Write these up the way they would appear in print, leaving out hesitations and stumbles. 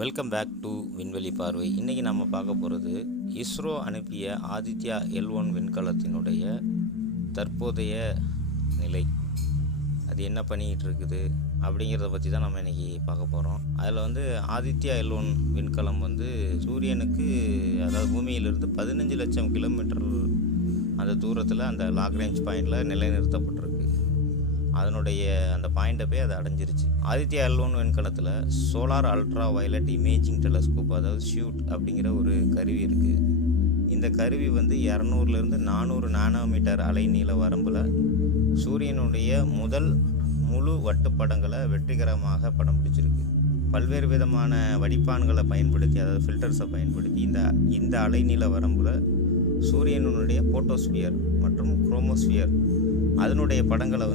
Welcome back to விண்வெளி பார்வை. இன்றைக்கி நம்ம பார்க்க போகிறது இஸ்ரோ அனுப்பிய ஆதித்யா L1 விண்கலத்தினுடைய தற்போதைய நிலை. அது என்ன பண்ணிக்கிட்டு இருக்குது அப்படிங்கிறத பற்றி தான் நம்ம இன்றைக்கி பார்க்க போகிறோம். அதில் ஆதித்யா L1 விண்கலம் சூரியனுக்கு, அதாவது பூமியிலிருந்து 15 லட்சம் கிலோமீட்டர் அந்த தூரத்தில் அந்த லாக்ரேஞ்ச் பாயிண்டில் நிலைநிறுத்தப்பட்டிருக்கு. அதனுடைய அந்த பாயிண்ட்டை போய் அதை அடைஞ்சிருச்சு. ஆதித்யா L1 விண்கலத்தில் solar ultra violet imaging telescope, அதாவது ஷியூட் அப்படிங்கிற ஒரு கருவி இருக்குது. இந்த கருவி 200லேருந்து 400 நானோமீட்டர் அலைநீள வரம்பில் சூரியனுடைய முதல் முழு வட்டுப்படங்களை வெற்றிகரமாக படம் பிடிச்சிருக்கு. பல்வேறு விதமான வடிப்பான்களை பயன்படுத்தி, அதாவது ஃபில்டர்ஸை பயன்படுத்தி இந்த அலைநீள வரம்பில் சூரியனுடைய போட்டோஸ்பியர் மற்றும் குரோமோஸ்பியர் அதனுடைய படங்களை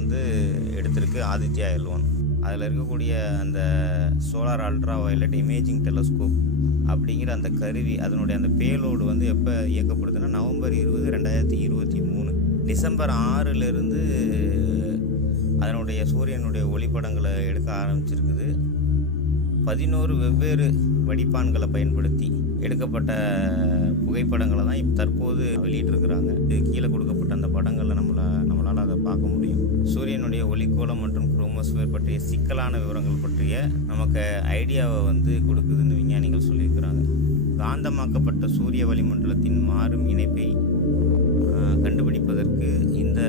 எடுத்திருக்கு ஆதித்யா L1. அதில் இருக்கக்கூடிய அந்த solar ultra violet imaging telescope அப்படிங்கிற அந்த கருவி, அதனுடைய அந்த பேலோடு எப்போ இயக்கப்படுதுன்னா நவம்பர் 20, 2023 டிசம்பர் 6லேருந்து அதனுடைய சூரியனுடைய ஒளிப்படங்களை எடுக்க ஆரம்பிச்சிருக்குது. 11 வெவ்வேறு வடிப்பான்களை பயன்படுத்தி எடுக்கப்பட்ட புகைப்படங்களை தான் தற்போது வெளியிட்டிருக்கிறாங்க. இது கீழே கொடுக்கப்பட்ட அந்த படங்களில் நம்மளால் அதை பார்க்க முடியும். சூரியனுடைய ஒளிக்கோளம் மற்றும் குரோமோஸ்பியர் பற்றிய சிக்கலான விவரங்கள் பற்றிய நமக்கு ஐடியாவை கொடுக்குதுன்னு விஞ்ஞானிகள் சொல்லியிருக்கிறாங்க. காந்தமாக்கப்பட்ட சூரிய வளிமண்டலத்தின் மாறும் இணைப்பை கண்டுபிடிப்பதற்கு இந்த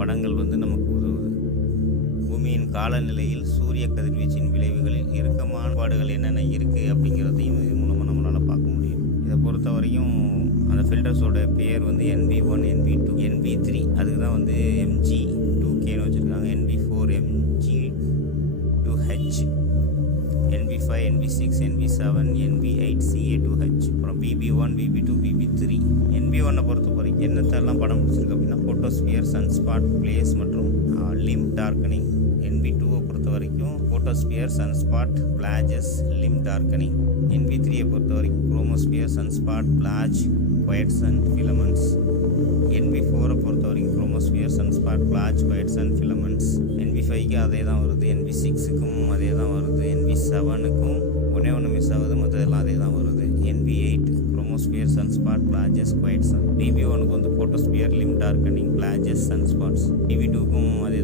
படங்கள் நமக்கு உதவுது. பூமியின் காலநிலையில் சூரிய கதிர்வீச்சின் விளைவுகளில் இருக்க மாறுபாடுகள் என்னென்ன இருக்குது அப்படிங்கிறதையும் இது மூலமாக நம்மளால் பார்க்க முடியும். இதை பொறுத்த வரையும் அந்த ஃபில்டர்ஸோட பேர் NV1, NV2, NV3, அதுக்கு தான் MG2Kன்னு வச்சுருக்காங்க. NV4, MG2H, NV5, NV6, NV7, NV8, CA2H, அப்புறம் BB1, BB2, BB3. NV1 பொறுத்த வரைக்கும் என்னத்தெல்லாம் படம் பிடிச்சிருக்கு அப்படின்னா ஃபோட்டோஸ்பியர், சன்ஸ்பாட், பிளேஸ் மற்றும் லிம் டார்க்கனிங். NV2 பொறுத்த வரைக்கும் photosphere, sunspot, plages, limb darkening. NV3 பொறுத்த வரைக்கும் chromosphere, sunspot, plage, quiet sun, filaments. NV4 பொறுத்த வரைக்கும் chromosphere, sunspot, plage, quiet sun, filaments. NV5க்கு அதே தான் வருது. NV6க்கும் அதே தான் வருது. NV7க்கும் ஒன்று மிஸ் ஆகுது, மற்றதெல்லாம் அதே தான் வருது. NV8 chromosphere, sunspot, plages, quiet sun. BB1க்கு photosphere, limb darkening, plages, sunspots. BB2க்கும் அதே